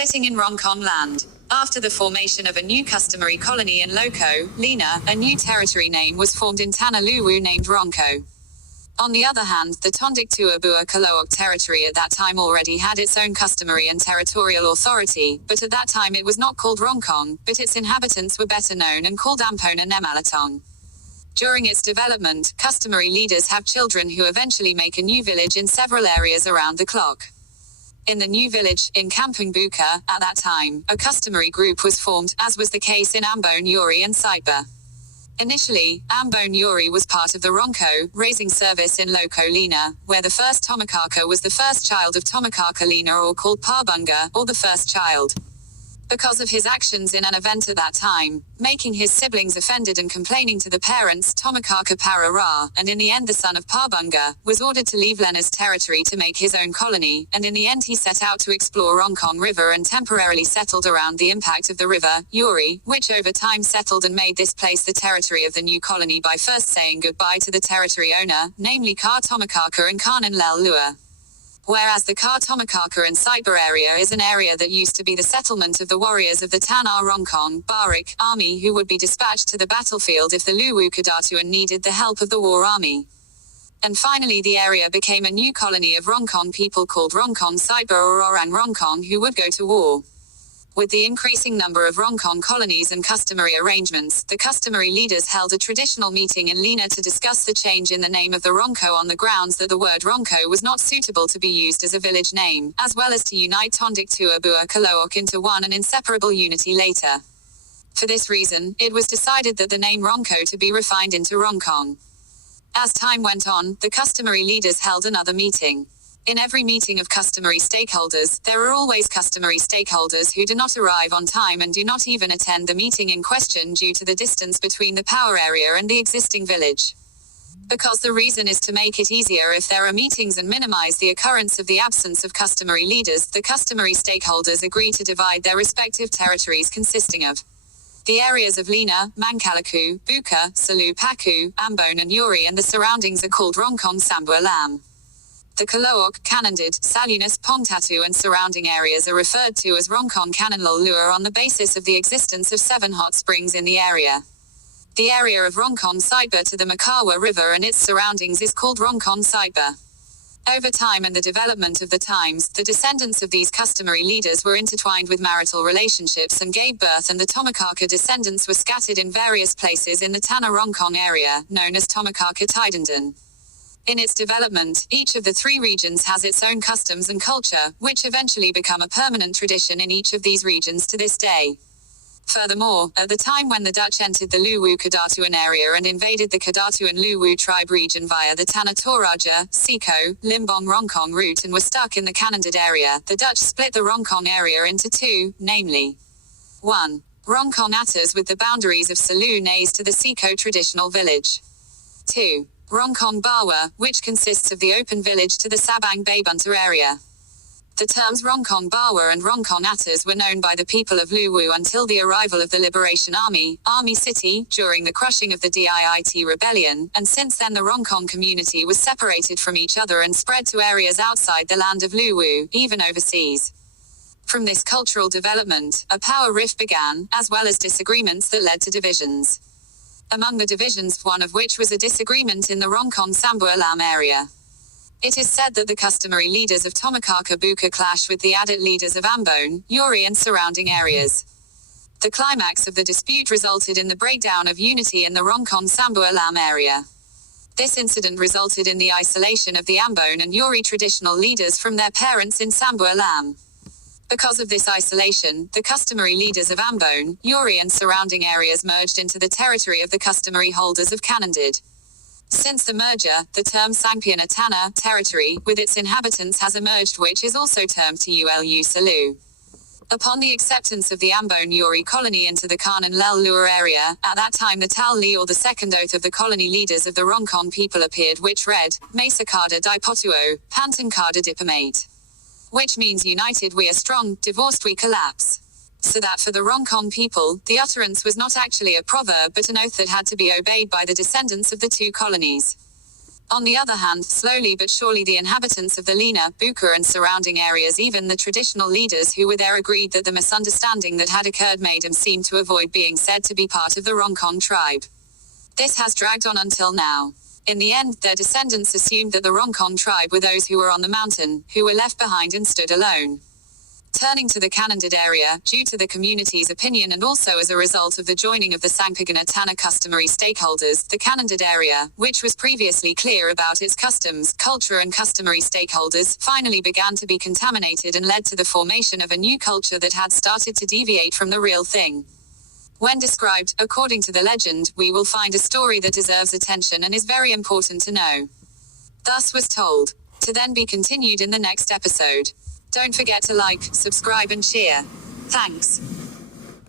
Splitting in RONGKONG land. After the formation of a new customary colony in Loko, Lena, a new territory name was formed in Tanah Luwu named RONGKO. On the other hand, the Tondiktua Bua Kalo'Tok territory at that time already had its own customary and territorial authority, but at that time it was not called RONGKONG, but its inhabitants were better known and called Ampona Nemalatong. During its development, customary leaders have children who eventually make a new village in several areas around the clock. In the new village, in Kampung Buka, at that time, a customary group was formed, as was the case in Ambon Yuri and Saitba. Initially, Ambon Yuri was part of the RONGKO, raising service in Loko Lena, where the first Tomakaka was the first child of Tomakaka Lena or called Parbunga, or the first child. Because of his actions in an event at that time, making his siblings offended and complaining to the parents Tomakaka Para, and in the end the son of Parbunga, was ordered to leave Lena's territory to make his own colony, and in the end he set out to explore RONGKONG River and temporarily settled around the impact of the river, Yuri, which over time settled and made this place the territory of the new colony by first saying goodbye to the territory owner, namely Ka Tomakaka and Kanan Lel-lua. Whereas the Ka Tomakaka and Saitba area is an area that used to be the settlement of the warriors of the Tanah RONGKONG Barik army who would be dispatched to the battlefield if the Luwu Kadatuan needed the help of the war army. And finally the area became a new colony of RONGKONG people called RONGKONG Saitba or Orang RONGKONG who would go to war. With the increasing number of RONGKONG colonies and customary arrangements, the customary leaders held a traditional meeting in Lena to discuss the change in the name of the RONGKO on the grounds that the word RONGKO was not suitable to be used as a village name, as well as to unite Tondiktua Bua Kalo'Tok into one and inseparable unity later. For this reason, it was decided that the name RONGKO to be refined into RONGKONG. As time went on, the customary leaders held another meeting. In every meeting of customary stakeholders, there are always customary stakeholders who do not arrive on time and do not even attend the meeting in question due to the distance between the power area and the existing village. Because the reason is to make it easier if there are meetings and minimize the occurrence of the absence of customary leaders, the customary stakeholders agree to divide their respective territories consisting of the areas of Lena, Mankalaku, Buka, Salu Paku, Ambon and Yuri and the surroundings are called RONGKONG Sambo Lam. The Kalo'Tok, Kanandid, Salunas, Pongtatu and surrounding areas are referred to as RONGKONG Kanan Lellua on the basis of the existence of 7 hot springs in the area. The area of RONGKONG Saitba to the Makawa River and its surroundings is called RONGKONG Saitba. Over time and the development of the times, the descendants of these customary leaders were intertwined with marital relationships and gave birth and the Tomakaka descendants were scattered in various places in the Tanah RONGKONG area, known as Tomakaka Tidandan. In its development, each of the 3 regions has its own customs and culture, which eventually become a permanent tradition in each of these regions to this day. Furthermore, at the time when the Dutch entered the Luwu Kadatuan area and invaded the Kadatuan Luwu tribe region via the Tanah Toraja, Seko, Limbong RONGKONG route and were stuck in the Kanandid area, the Dutch split the RONGKONG area into 2, namely 1. RONGKONG Atas with the boundaries of Salu Nays to the Seko traditional village. 2. RONGKONG Bawa, which consists of the open village to the Sabang Babunta area. The terms RONGKONG Bawa and RONGKONG Atas were known by the people of Luwu until the arrival of the Liberation Army, Army City, during the crushing of the DIIT rebellion, and since then the RONGKONG community was separated from each other and spread to areas outside the land of Luwu, even overseas. From this cultural development, a power rift began, as well as disagreements that led to divisions. Among the divisions, one of which was a disagreement in the RONGKONG Sambo Lam area. It is said that the customary leaders of Tomakaka Buka clash with the adat leaders of Ambon, Yuri and surrounding areas. The climax of the dispute resulted in the breakdown of unity in the RONGKONG Sambo Lam area. This incident resulted in the isolation of the Ambon and Yuri traditional leaders from their parents in Sambo Lam. Because of this isolation, the customary leaders of Ambon, Yuri and surrounding areas merged into the territory of the customary holders of Kanandid. Since the merger, the term Sangpiana Tanah territory, with its inhabitants has emerged which is also termed Tulu Salu. Upon the acceptance of the Ambon Yuri colony into the Kanan Lel-lua area, at that time the Tal Li or the second oath of the colony leaders of the RONGKONG people appeared which read, Mesa Kada Dipotuo, Pantan Kada Dipamate. Which means united we are strong, divorced we collapse. So that for the RONGKONG people, the utterance was not actually a proverb but an oath that had to be obeyed by the descendants of the 2 colonies. On the other hand, slowly but surely the inhabitants of the Lena, Buka and surrounding areas, even the traditional leaders who were there, agreed that the misunderstanding that had occurred made them seem to avoid being said to be part of the RONGKONG tribe. This has dragged on until now. In the end, their descendants assumed that the RONGKONG tribe were those who were on the mountain, who were left behind and stood alone. Turning to the Kanandad area, due to the community's opinion and also as a result of the joining of the Sangpagana Tanna customary stakeholders, the Kanandad area, which was previously clear about its customs, culture and customary stakeholders, finally began to be contaminated and led to the formation of a new culture that had started to deviate from the real thing. When described, according to the legend, we will find a story that deserves attention and is very important to know. Thus was told. To then be continued in the next episode. Don't forget to like, subscribe and share. Thanks.